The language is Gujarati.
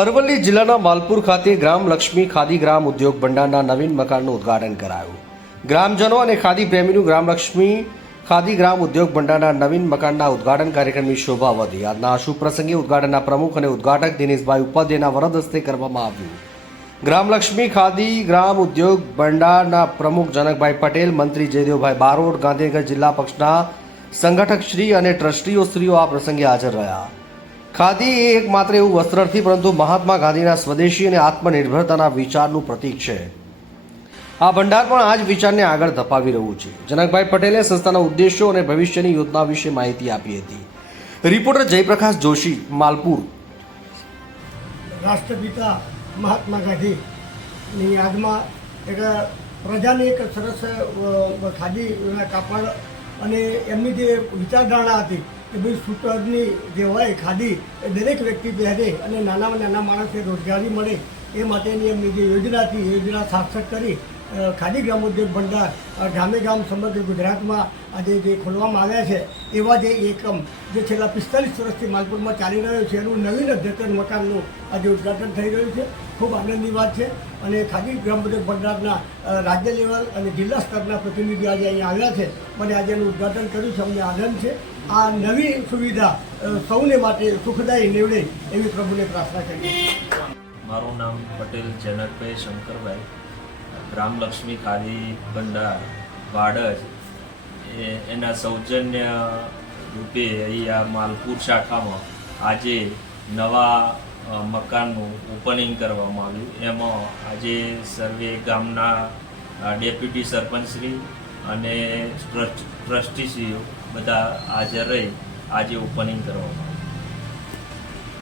અરવલ્લી જિલ્લાના માલપુર ખાતે ગ્રામ લક્ષ્મી ખાદી ગ્રામ ઉદ્યોગ ભંડારના નવીન મકાનનું ઉદ્ઘાટન કરાયું. ગ્રામજનો અને ખાદી પ્રેમીનું ગ્રામ લક્ષ્મી ખાદી ગ્રામ ઉદ્યોગ ભંડારના નવીન મકાનના ઉદ્ઘાટન કાર્યક્રમની શોભા વધી. આજના શુભ પ્રસંગે ઉદ્ઘાટનના પ્રમુખ અને ઉદ્ઘાટક દિનેશભાઈ ઉપાધ્યાયના વરદ હસ્તે કરવામાં આવ્યું. ગ્રામલક્ષ્મી ખાદી ગ્રામ ઉદ્યોગ ભંડારના પ્રમુખ જનકભાઈ પટેલ, મંત્રી જયદેવભાઈ બારોટ, ગાંધીનગર જિલ્લા પક્ષના સંગઠક શ્રી અને ટ્રસ્ટીઓ શ્રીઓ આ પ્રસંગે હાજર રહ્યા. ખાદી એ એકમાત્ર એવું વસ્ત્ર નથી, પરંતુ મહાત્મા ગાંધીના સ્વદેશી અને આત્મનિર્ભરતાના વિચારનું પ્રતીક છે. આ ભંડાર પણ આ જ વિચારને આગળ ધપાવી રહ્યું છે. જનકભાઈ પટેલે સંસ્થાના ઉદ્દેશો અને ભવિષ્યની યોજના વિશે માહિતી આપી હતી. રિપોર્ટર જયપ્રકાશ જોશી, માલપુર. રાષ્ટ્રપિતા મહાત્મા ગાંધીની યાદમાં એક પ્રજાની એક સરસ ખાદી કાપડ અને એમની જે વિચારધારણા હતી કે ભાઈ સુતરની જે હોય ખાદી, એ દરેક વ્યક્તિ પહેરે અને નાનામાં નાના માણસને રોજગારી મળે, એ માટેની એમની જે યોજના હતી યોજના સાર્થક કરી ખાદી ગ્રામોદ્યોગ ભંડાર ગામે ગામ સમગ્ર ગુજરાતમાં આજે જે ખોલવામાં આવ્યા છે, એવા જે એકમ જે છેલ્લા પિસ્તાલીસ વર્ષથી માલપુરમાં ચાલી રહ્યો છે, એનું નવીન અદ્યતન મકાનનું આજે ઉદ્ઘાટન થઈ રહ્યું છે. ખૂબ આનંદની વાત છે અને ખાદી ગ્રામોદ્યોગ ભંડારના રાજ્ય લેવલ અને જિલ્લા સ્તરના પ્રતિનિધિ આજે અહીંયા આવ્યા છે. મને આજે એનું ઉદઘાટન કર્યું છે, અમને આનંદ છે. આ નવી સુવિધા સૌને માટે સુખદાયી નીવડે એવી પ્રભુને પ્રાર્થના કરી મારું નામ પટેલ જનકભાઈ શંકરભાઈ. ગ્રામલક્ષ્મી ખાદી ભંડાર વાડજ એના સૌજન્ય રૂપે અહીંયા માલપુર શાખામાં આજે નવા મકાનનું ઓપનિંગ કરવામાં આવ્યું. એમાં આજે સર્વે ગામના ડેપ્યુટી સરપંચશ્રી અને ટ્રસ્ટ, ટ્રસ્ટીશ્રીઓ બધા હાજર રહી આજે ઓપનિંગ કરવામાં આવ્યું.